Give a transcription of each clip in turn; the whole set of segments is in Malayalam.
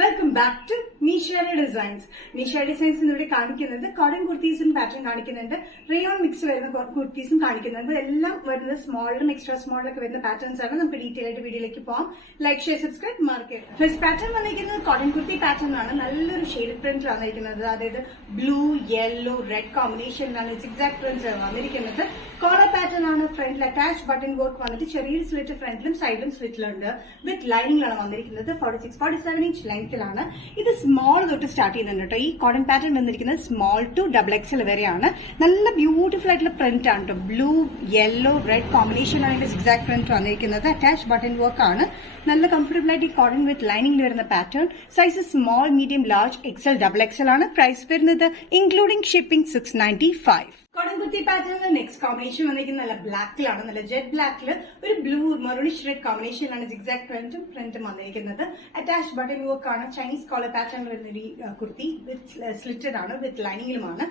വെൽക്കം ബാക്ക് ടു നീഷയുടെ ഡിസൈൻസ്. നീഷയുടെ ഡിസൈൻസ് ഇവിടെ കാണിക്കുന്നത് കോട്ടൺ കുർത്തീസും പാറ്റേൺ കാണിക്കുന്നുണ്ട്, റയോൺ മിക്സ് വരുന്ന കുർത്തീസും കാണിക്കുന്നുണ്ട്. എല്ലാം വരുന്നത് സ്മോളിലും എക്സ്ട്രാ സ്മോളിലൊക്കെ വരുന്ന പാറ്റേൺസ് ആണ്. നമുക്ക് ഡീറ്റെയിൽ ആയിട്ട് വീഡിയോയിലേക്ക് പോകാം. ലൈക്ക്, ഷെയർ, സബ്സ്ക്രൈബ്, മാർക്ക് ചെയ്യാം. ഫസ്റ്റ് പാറ്റേൺ വന്നിരിക്കുന്നത് കോട്ടൺ കുർത്തി പാറ്റേൺ ആണ്. നല്ലൊരു ഷെയ്ഡ് പ്രിന്റ് വന്നിരിക്കുന്നത്, അതായത് ബ്ലൂ, യെല്ലോ, റെഡ് കോമ്പിനേഷനിലാണ് സിക്സാക് പ്രിന്റ് വന്നിരിക്കുന്നത്. കോളർ പാറ്റേൺ ആണ്. ഫ്രണ്ടിൽ അറ്റാച്ച് ബട്ടൺ വർക്ക് വന്നിട്ട് ചെറിയൊരു സ്ലിറ്റ് ഫ്രണ്ടിലും സൈഡിലും സ്ലിറ്റിലുണ്ട്. വിത്ത് ലൈനിങ്ങിലാണ് വന്നിരിക്കുന്നത്. 46-47 ഇഞ്ച് ലെങ്ത്തിലാണ്. ഇത് സ്മോൾ തൊട്ട് സ്റ്റാർട്ട് ചെയ്യുന്നുണ്ട് കേട്ടോ. ഈ കോട്ടൺ പാറ്റേൺ വന്നിരിക്കുന്നത് സ്മോൾ ടു XXL വരെയാണ്. നല്ല ബ്യൂട്ടിഫുൾ ആയിട്ടുള്ള പ്രിന്റ് ആണ് കേട്ടോ. ബ്ലൂ, യെല്ലോ, റെഡ് കോമ്പിനേഷനാണ് ഇതിന്റെ സിക്സാക് പ്രിന്റ് വന്നിരിക്കുന്നത്. അറ്റാച്ച് ബട്ടൺ വർക്ക് ആണ്. നല്ല കംഫർട്ടബിൾ ആയിട്ട് ഈ കോട്ടൺ വിത്ത് ലൈനിങ്ങിൽ വരുന്ന pattern. Size small, medium, large, XXL ആണ്. പ്രൈസ് വരുന്നത് ഇൻക്ലൂഡിംഗ് ഷിപ്പിംഗ് 695. കോട്ടൺ കുർത്തി പാറ്റേണിൽ നെക്സ്റ്റ് കോമ്പിനേഷൻ വന്നിരിക്കുന്നത് നല്ല ബ്ലാക്കിലാണ്. നല്ല ജെറ്റ് ബ്ലാക്കിൽ ഒരു ബ്ലൂ മെറൂണിഷ് റെഡ് കോമ്പിനേഷനിലാണ് സിക്സാക് പ്രിന്റും വന്നിരിക്കുന്നത്. അറ്റാച്ച് ബട്ടൺ വർക്ക് ആണ്. ചൈനീസ് കോളർ പാറ്റേൺ വരുന്ന ഈ കുർത്തി വിത്ത് സ്ലിറ്റഡ് ആണ്, വിത്ത് ലൈനിങ്ങിലുമാണ്.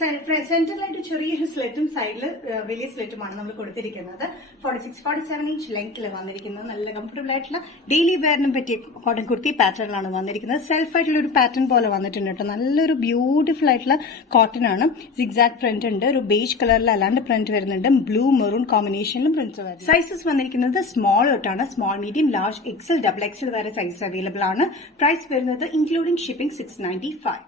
സെന്ററിലായിട്ട് ചെറിയൊരു സ്ലിറ്റും സൈഡിൽ വലിയ സ്ലിറ്റുമാണ് നമ്മൾ കൊടുത്തിരിക്കുന്നത്. 46-47 ഇഞ്ച് ലെങ്ത്തിൽ വന്നിരിക്കുന്നത്. നല്ല കംഫർട്ടബിൾ ആയിട്ടുള്ള ഡെയിലി വെയറിനും പറ്റിയ കോട്ടൺ കുർത്തി പാറ്റേണിലാണ് വന്നിരിക്കുന്നത്. സെൽഫ് ആയിട്ടുള്ള ഒരു പാറ്റേൺ പോലെ വന്നിട്ടുണ്ട് കേട്ടോ. നല്ലൊരു ബ്യൂട്ടിഫുൾ ആയിട്ടുള്ള കോട്ടൺ ആണ്. സിക്സാക് പ്രിന്റ് ഉണ്ട്. ഒരു ബേജ് കളറിൽ അല്ലാണ്ട് പ്രിന്റ് വരുന്നുണ്ട്. ബ്ലൂ മെറൂൺ കോമ്പിനേഷനിലും പ്രിന്റ്സ് വരുന്നത്. സൈസസ് വന്നിരിക്കുന്നത് സ്മോൾ തൊട്ടാണ്. സ്മോൾ, മീഡിയം, ലാർജ്, XXL വരെ സൈസസ് അവൈലബിൾ ആണ്. പ്രൈസ് വരുന്നത് ഇൻക്ലൂഡിംഗ് ഷിപ്പിംഗ് 695.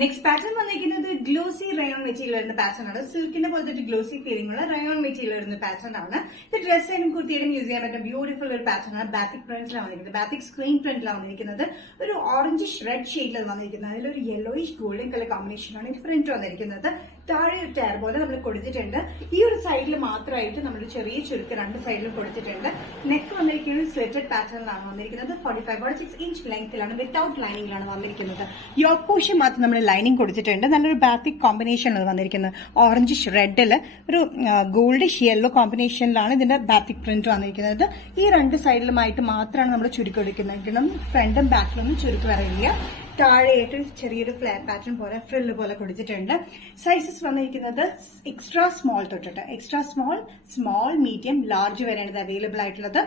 നെക്സ്റ്റ് പാറ്റേൺ വന്നിരിക്കുന്നത് ഗ്ലോസി റയോൺ മെറ്റീരിയൽ വരുന്ന പാറ്റേൺ ആണ്. സിൽക്കിന്റെ പോലത്തെ ഒരു ഗ്ലോസി ഫീലിംഗ് ഉള്ള റയോൺ മെറ്റീരിയൽ വരുന്ന പാറ്റേൺ ആണ്. ഇത് ഡ്രസ്സിനും കുർത്തിയിലും യൂസ് ചെയ്യാൻ പറ്റുന്ന ബ്യൂട്ടിഫുൾ ഒരു പാറ്റേൺ ആണ്. ബാത്തിക് പ്രിന്റിലാണ് വന്നിരിക്കുന്നത്. ബാത്തിക് സ്ക്രീൻ പ്രിന്റിലാണ് വന്നിരിക്കുന്നത്. ഒരു ഓറഞ്ചിഷ് റെഡ് ഷെയ്ഡിലാണ് വന്നിരിക്കുന്നത്. അതിലൊരു യെല്ലോയിഷ് ഗോൾഡൻ കളർ കോമ്പിനേഷനാണ് ഈ പ്രിന്റ് വന്നിരിക്കുന്നത്. താഴെ ഒരു ടയർ പോലെ നമ്മൾ കൊടുത്തിട്ടുണ്ട്. ഈ ഒരു സൈഡിൽ മാത്രമായിട്ട് നമ്മൾ ചെറിയ ചുരുക്ക് രണ്ട് സൈഡിലും കൊടുത്തിട്ടുണ്ട്. നെക്ക് വന്നിരിക്കുന്നത് സ്ലിറ്റഡ് പാറ്റേണിലാണ് വന്നിരിക്കുന്നത്. 45-46 ഇഞ്ച് ലെങ്ത്തിലാണ്, വിത്തൌട്ട് ലൈനിങ്ങിലാണ് വന്നിരിക്കുന്നത്. യോക്ക് പോർഷൻ മാത്രം നമ്മൾ ലൈനിങ് കൊടുത്തിട്ടുണ്ട്. നല്ലൊരു ബാത്തിക് കോമ്പിനേഷനിലാണ് വന്നിരിക്കുന്നത്. ഓറഞ്ചിഷ് റെഡില് ഒരു ഗോൾഡിഷ് യെല്ലോ കോമ്പിനേഷനിലാണ് ഇതിന്റെ ബാത്തിക് പ്രിന്റ് വന്നിരിക്കുന്നത്. ഈ രണ്ട് സൈഡിലുമായിട്ട് മാത്രമാണ് നമ്മൾ ചുരുക്ക് കൊടുക്കുന്നത്. ഫ്രണ്ടും ബാക്കിലൊന്നും ചുരുക്ക് വരില്ല. താഴെയായിട്ട് ചെറിയൊരു ഫ്ലാറ്റ് പാറ്റേൺ പോലെ ഫ്രില്ല് പോലെ കൊടുത്തിട്ടുണ്ട്. സൈസസ് വന്നിരിക്കുന്നത് എക്സ്ട്രാ സ്മോൾ തൊട്ടിട്ട് എക്സ്ട്രാ സ്മോൾ, മീഡിയം, ലാർജ് വരെയാണ് ഇത് അവൈലബിൾ ആയിട്ടുള്ളത്.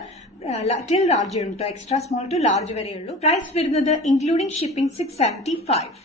ടിൽ ലാർജ് ഉണ്ട്. എക്സ്ട്രാ സ്മോൾ ടു ലാർജ് വരെയുള്ളൂ. പ്രൈസ് വരുന്നത് ഇൻക്ലൂഡിംഗ് ഷിപ്പിംഗ് 675.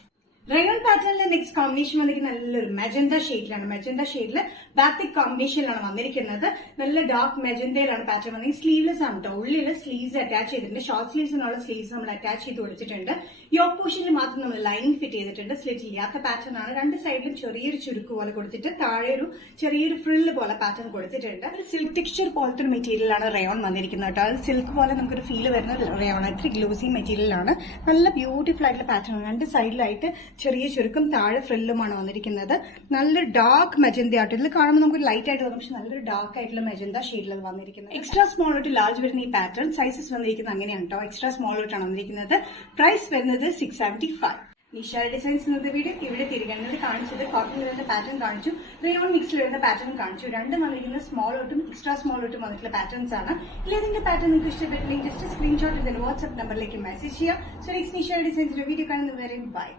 റയോൺ പാറ്റേണിലെ നെക്സ്റ്റ് കോമ്പിനേഷൻ വന്നിരിക്കുന്നത് നല്ലൊരു മെജന്ത ഷെയ്ഡിലാണ്. മെജന്ത ഷെയ്ഡിൽ ബാത്തിക് കോമ്പിനേഷനിലാണ് വന്നിരിക്കുന്നത്. നല്ല ഡാർക്ക് മെജന്തയിലാണ് പാറ്റേൺ വന്നിരിക്കുന്നത്. സ്ലീവ്ലെസ് ആണ് കേട്ടോ. ഉള്ളിൽ സ്ലീവ്സ് അറ്റാച്ച് ചെയ്തിട്ടുണ്ട്. ഷോർട്ട് സ്ലീവ്സിനുള്ള സ്ലീവ്സ് നമ്മൾ അറ്റാച്ച് ചെയ്ത് കൊടുത്തിട്ടുണ്ട്. യോക്ക് പോർഷനിൽ മാത്രം നമ്മൾ ലൈനിങ് ഫിറ്റ് ചെയ്തിട്ടുണ്ട്. സ്ലിറ്റ് ഇല്ലാത്ത പാറ്റേൺ ആണ്. രണ്ട് സൈഡിലും ചെറിയൊരു ചുരുക്ക് പോലെ കൊടുത്തിട്ട് താഴെ ഒരു ചെറിയൊരു ഫ്രില്ല് പോലെ പാറ്റേൺ കൊടുത്തിട്ടുണ്ട്. ഒരു സിൽക്ക് ടെക്സ്ചർ പോലത്തെ ഒരു മെറ്റീരിയലാണ് റയോൺ വന്നിരിക്കുന്നത് കേട്ടോ. അത് സിൽക്ക് പോലെ നമുക്കൊരു ഫീൽ വരുന്ന റയോൺ. ഇത്തിരി ഗ്ലൂസി മെറ്റീരിയലാണ്. നല്ല ബ്യൂട്ടിഫുൾ ആയിട്ടുള്ള പാറ്റേൺ ആണ്. രണ്ട് സൈഡിലായിട്ട് ചെറിയ ചുരുക്കം, താഴെ ഫ്രില്ലുമാണ് വന്നിരിക്കുന്നത്. നല്ലൊരു ഡാർക്ക് മെജന്ത ആയിട്ട് ഇതിൽ കാണുമ്പോൾ നമുക്ക് ലൈറ്റ് ആയിട്ട് തോന്നും, പക്ഷെ നല്ലൊരു ഡാർക്ക് ആയിട്ടുള്ള മെജന്ത ഷെയ്ഡിൽ വന്നിരിക്കുന്നത്. എക്സ്ട്രാ സ്മോൾ തൊട്ട് ലാർജ് വരുന്ന ഈ പാറ്റേൺ സൈസസ് വന്നിരിക്കുന്നത് അങ്ങനെയാണ് കേട്ടോ. എക്സ്ട്രാ സ്മോൾ തൊട്ടാണ് വന്നിരിക്കുന്നത്. പ്രൈസ് വരുന്നത് 675. നിഷയുടെ ഡിസൈൻസ് ഇന്നത്തെ വീഡിയോ ഇവിടെ തിരികെ കാണിച്ചത് കോട്ടൺ വരുന്ന പാറ്റേൺ കാണിച്ചു, റയോൺ മിക്സിൽ വരുന്ന പാറ്റേൺ കാണിച്ചു. രണ്ടും വന്നിരിക്കുന്നത് സ്മോൾ തൊട്ടും എക്സ്ട്രാ സ്മോൾ തൊട്ടും വന്നിട്ടുള്ള പാറ്റേൺസ് ആണ്. ഇതിന്റെ പാറ്റേൺ നിങ്ങൾക്ക് ഇഷ്ടപ്പെട്ടില്ലെങ്കിൽ ജസ്റ്റ് സ്ക്രീൻഷോട്ട് ഇതിന്റെ വാട്സ്ആപ്പ് നമ്പറിലേക്ക് മെസ്സേജ് ചെയ്യാം. സോ നെക്സ്റ്റ് നിഷയുടെ ഡിസൈൻസിന്റെ വീഡിയോ കാണുന്നവരെ ബൈ.